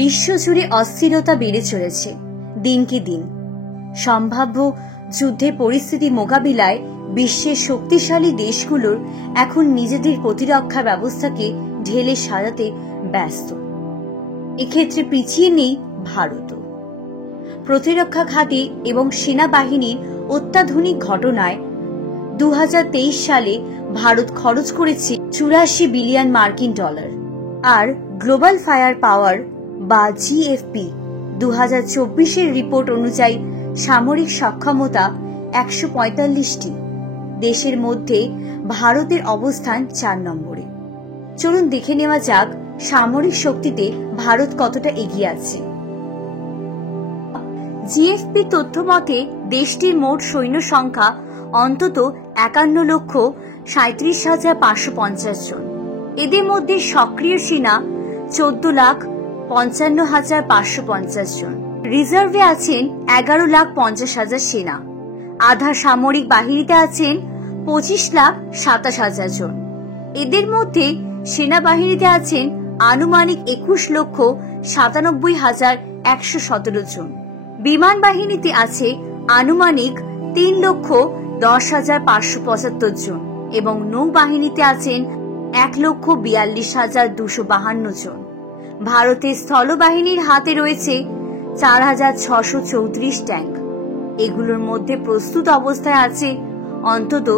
বিশ্বজুড়ে অস্থিরতা বেড়ে চলেছে দিনকে দিন। সম্ভাব্য যুদ্ধের পরিস্থিতি মোকাবিলায় বিশ্বের শক্তিশালী দেশগুলোর এখন নিজেদের প্রতিরক্ষা ব্যবস্থাকে ঢেলে সাজাতে ব্যস্ত। এক্ষেত্রে পিছিয়ে নেই ভারতও। প্রতিরক্ষা খাতে এবং সেনাবাহিনীর অত্যাধুনিক ঘটনায় 2023 সালে ভারত খরচ করেছে 84 বিলিয়ন মার্কিন ডলার। আর গ্লোবাল ফায়ার পাওয়ার বা জিএফপি 2024-এর রিপোর্ট অনুযায়ী সামরিক সক্ষমতা 145টি দেশের মধ্যে ভারতের অবস্থান 4 নম্বরে। চলুন দেখে নেওয়া যাক সামরিক শক্তিতে ভারত কতটা এগিয়ে আছে। জিএফপি তথ্য মতে দেশটির মোট সৈন্য সংখ্যা অন্তত 51,37,550 জন। এদের মধ্যে সক্রিয় সেনা 14,55,550 জন। রিজার্ভে আছেন 11,50,000 সেনা। আধা সামরিক বাহিনীতে আছেন 25,27,000 জন। এদের মধ্যে সেনাবাহিনীতে আছেন আনুমানিক 21,97,117 জন। বিমান বাহিনীতে আছে আনুমানিক 3,10,575 জন এবং নৌবাহিনীতে আছেন 1,42,252 জন। ভারতের স্থলবাহিনীর হাতে রয়েছে 4,634 ট্যাঙ্ক। এগুলোর মধ্যে প্রস্তুত অবস্থায় আছে অন্তত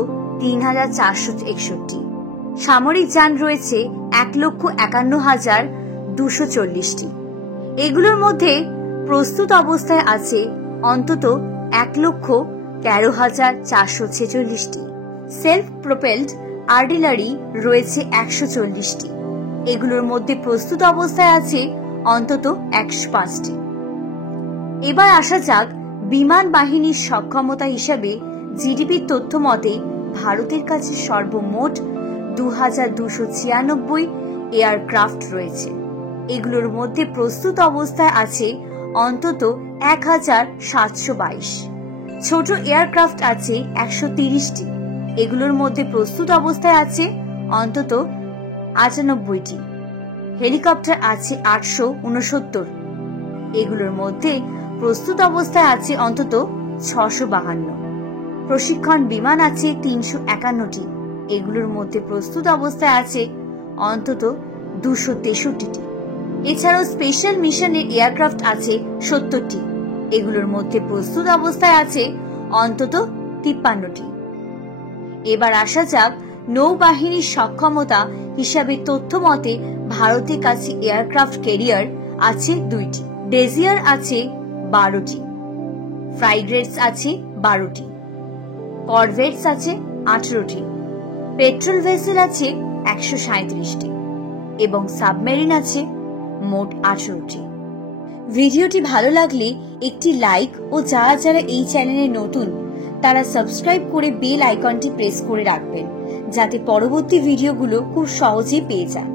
3,461। সামরিক যান রয়েছে 1,51,240টি। এগুলোর মধ্যে প্রস্তুত অবস্থায় আছে অন্তত 1,13,446টি। সেলফ প্রোপেলড আর্টিলারি রয়েছে 140টি। এগুলোর মধ্যে প্রস্তুত অবস্থায় আছে অন্তত 105টি। এবার আসা যাক বিমান বাহিনীর সক্ষমতা হিসাবে জিডিপির তথ্য মতে ভারতের কাছে সর্বমোট 2,296 এয়ারক্রাফট রয়েছে। এগুলোর মধ্যে প্রস্তুত অবস্থায় আছে অন্তত 1,722। ছোট এয়ারক্রাফট আছে 130টি। এগুলোর মধ্যে প্রস্তুত অবস্থায় আছে অন্তত 98টি। হেলিকপ্টার আছে 869। এগুলোর মধ্যে প্রস্তুত অবস্থায় আছে অন্তত 652। প্রশিক্ষণ বিমান আছে 351টি। এগুলোর মধ্যে প্রস্তুত অবস্থায় আছে অন্তত 263টি। এছাড়াও স্পেশাল মিশনের এয়ারক্রাফট আছে 70টি। এগুলোর মধ্যে প্রস্তুত অবস্থায় আছে অন্তত 53টি। এবার আসা যাক নৌবাহিনীর সক্ষমতা হিসাবে তথ্য মতে ভারতের কাছে এয়ারক্রাফট ক্যারিয়ার আছে 2টি। ডেজিয়ার আছে 12টি। ফ্রাইগেটস আছে 12টি। করভেটস আছে 18টি। পেট্রোল ভেসেল আছে 137টি এবং সাবমেরিন আছে মোট 18টি। ভিডিওটি ভালো লাগলে একটি লাইক ও যারা যারা এই চ্যানেলে নতুন তারা সাবস্ক্রাইব করে বেল আইকনটি প্রেস করে রাখবেন যাতে পরবর্তী ভিডিওগুলো খুব সহজেই পেয়ে যান।